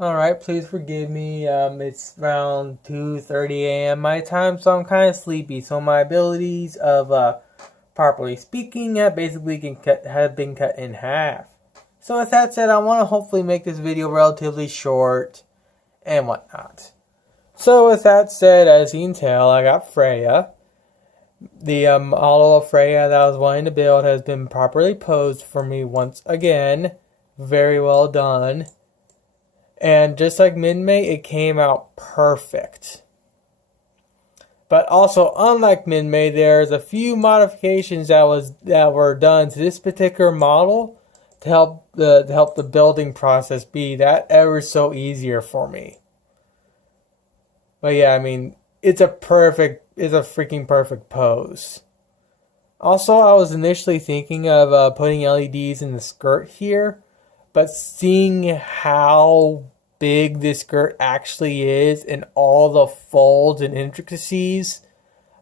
Alright, please forgive me. It's around 2:30 a.m. my time, so I'm kind of sleepy. So my abilities of properly speaking have been cut in half. So with that said, I want to hopefully make this video relatively short and whatnot. So with that said, as you can tell, I got Freyja. The model of Freyja that I was wanting to build has been properly posed for me once again. Very well done. And just like Minmay, it came out perfect. But also, unlike Minmay, there's a few modifications that were done to this particular model to help the building process be that ever so easier for me. But yeah, I mean, it's a freaking perfect pose. Also, I was initially thinking of putting LEDs in the skirt here, but seeing how big this skirt actually is and all the folds and intricacies,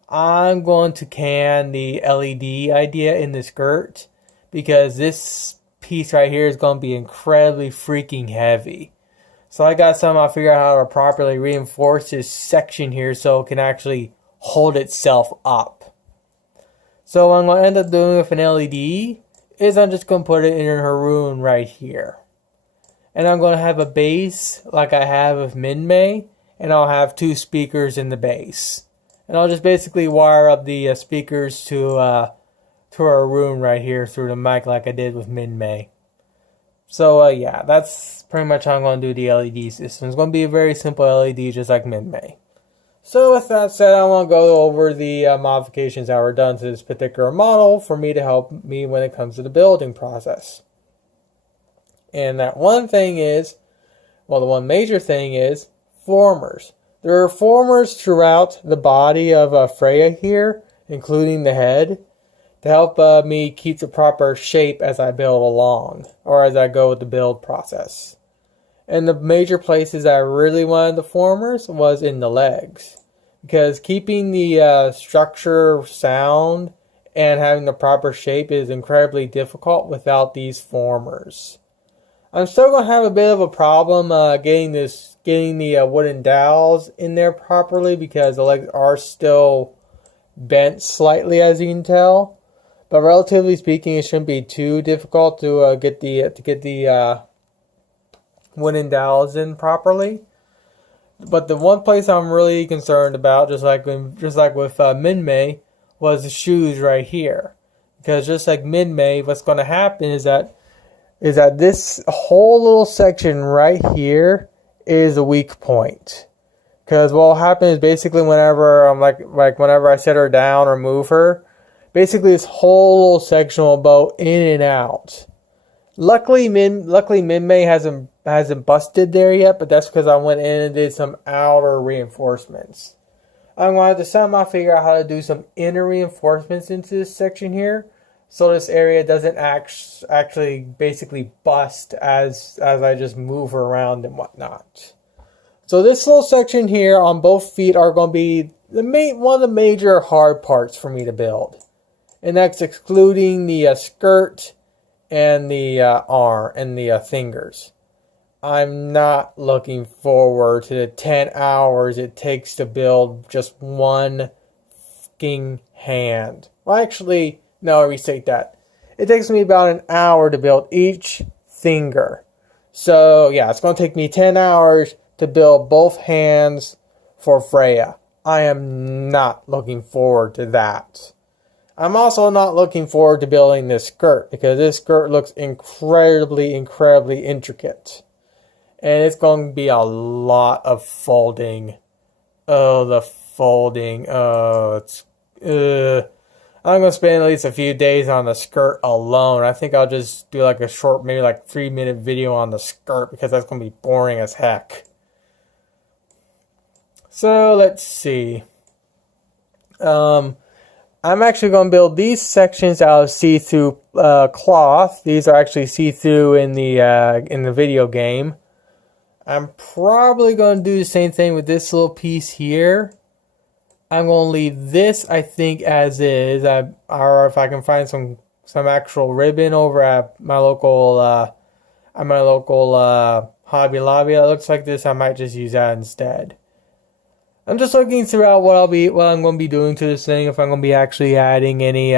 I'm going to can the LED idea in the skirt because this piece right here is going to be incredibly freaking heavy. So I got I'll figure out how to properly reinforce this section here so it can actually hold itself up. So what I'm going to end up doing with an LED is I'm just going to put it in her room right here. And I'm going to have a base like I have with Minmay, and I'll have two speakers in the base. And I'll just basically wire up the speakers to our room right here through the mic like I did with Minmay. So yeah, that's pretty much how I'm going to do the LED system. It's going to be a very simple LED just like Minmay. So with that said, I want to go over the modifications that were done to this particular model for me to help me when it comes to the building process. And that one thing is, well, the one major thing is formers. There are formers throughout the body of Freyja here, including the head, to help me keep the proper shape as I build along, or as I go with the build process. And the major places I really wanted the formers was in the legs, because keeping the structure sound and having the proper shape is incredibly difficult without these formers. I'm still going to have a bit of a problem getting the wooden dowels in there properly because the legs are still bent slightly, as you can tell. But relatively speaking, it shouldn't be too difficult to get the wooden dowels in properly. But the one place I'm really concerned about, just like with Minmay, was the shoes right here. Because just like Minmay, what's going to happen is that this whole little section right here is a weak point. Because what will happen is basically whenever I'm whenever I set her down or move her, basically this whole little section will bow in and out. Luckily Minmay hasn't busted there yet, but that's because I went in and did some outer reinforcements. I'm going to have to somehow figure out how to do some inner reinforcements into this section here, so this area doesn't actually basically bust as I just move her around and whatnot. So this little section here on both feet are going to be one of the major hard parts for me to build. And that's excluding the skirt and the arm and the fingers. I'm not looking forward to the 10 hours it takes to build just one fucking hand. Well, actually, no, I restate that. It takes me about an hour to build each finger. So, yeah, it's going to take me 10 hours to build both hands for Freyja. I am not looking forward to that. I'm also not looking forward to building this skirt because this skirt looks incredibly intricate. And it's going to be a lot of folding. Oh, the folding. Oh, I'm going to spend at least a few days on the skirt alone. I think I'll just do like a short, maybe like 3-minute video on the skirt because that's going to be boring as heck. So, let's see. I'm actually going to build these sections out of see-through cloth. These are actually see-through in the video game. I'm probably going to do the same thing with this little piece here. I'm going to leave this, I think, as is. Or if I can find some actual ribbon over at my local Hobby Lobby that looks like this, I might just use that instead. I'm just looking throughout what I'm going to be doing to this thing, if I'm going to be actually adding any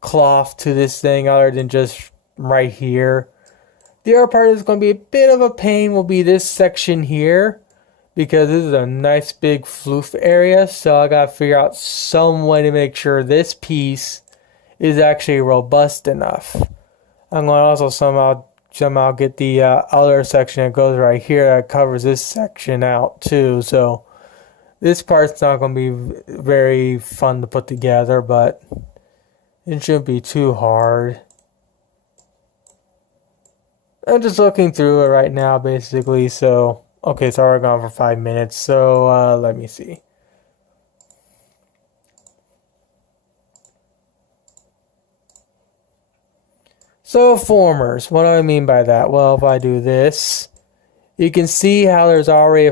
cloth to this thing other than just right here. The other part that's going to be a bit of a pain will be this section here, because this is a nice big floof area, so I got to figure out some way to make sure this piece is actually robust enough. I'm going to also somehow get the other section that goes right here that covers this section out too, so this part's not going to be very fun to put together, but it shouldn't be too hard. I'm just looking through it right now, basically. So, okay, it's already gone for 5 minutes. So, let me see. So, formers. What do I mean by that? Well, if I do this, you can see how there's already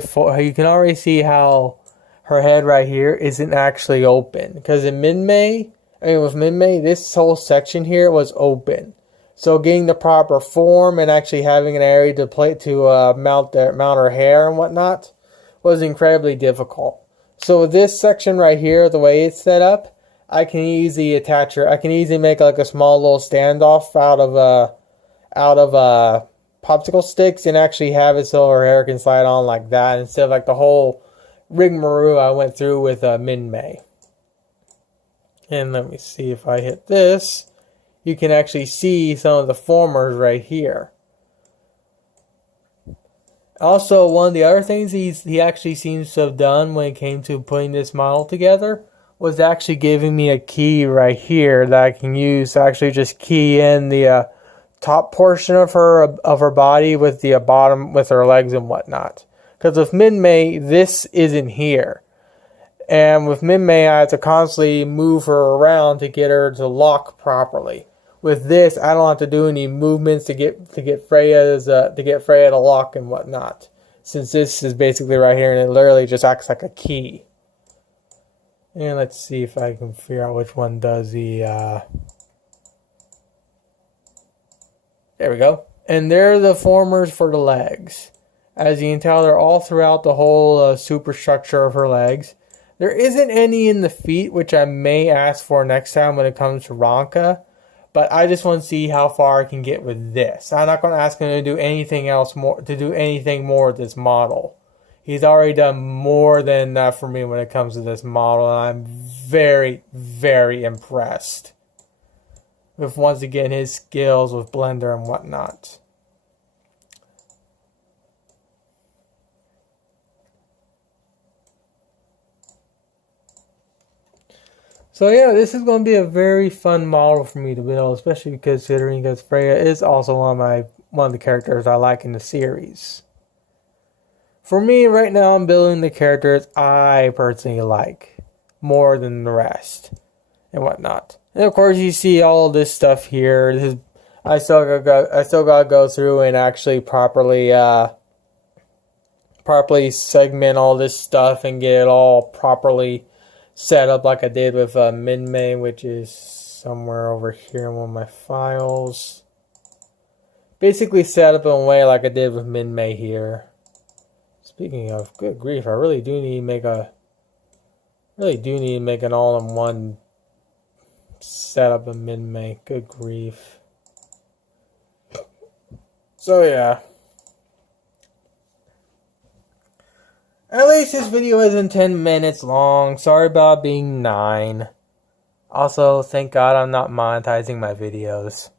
you can already see how her head right here isn't actually open. Because in with Min-Mei, this whole section here was open. So getting the proper form and actually having an area to mount her hair and whatnot was incredibly difficult. So with this section right here, the way it's set up, I can easily attach her. I can easily make like a small little standoff out of popsicle sticks and actually have it so her hair can slide on like that instead of like the whole rigmarole I went through with Min-Mei. And let me see if I hit this. You can actually see some of the formers right here. Also, one of the other things he actually seems to have done when it came to putting this model together was actually giving me a key right here that I can use to actually just key in the top portion of her body with the bottom, with her legs and whatnot. Because with Min-Mei, this isn't here. And with Min-Mei, I have to constantly move her around to get her to lock properly. With this, I don't have to do any movements to get Freyja to lock and whatnot, since this is basically right here and it literally just acts like a key. And let's see if I can figure out which one does the. There we go. And there are the formers for the legs. As you can tell, they're all throughout the whole superstructure of her legs. There isn't any in the feet, which I may ask for next time when it comes to Ranka. But I just want to see how far I can get with this. I'm not going to ask him to do anything more with this model. He's already done more than enough for me when it comes to this model, and I'm very, very impressed with, once again, his skills with Blender and whatnot. So yeah, this is going to be a very fun model for me to build, especially considering that Freyja is also one of the characters I like in the series. For me, right now, I'm building the characters I personally like more than the rest and whatnot. And of course, you see all this stuff here. I still gotta go through and actually properly segment all this stuff and get it all properly set up like I did with Min-Mei, which is somewhere over here in one of my files. Basically set up in a way like I did with Min-Mei here. Speaking of, good grief, I really do need to make an all-in-one setup of Min-Mei. Good grief. So yeah. At least this video isn't 10 minutes long. Sorry about being 9. Also, thank God I'm not monetizing my videos.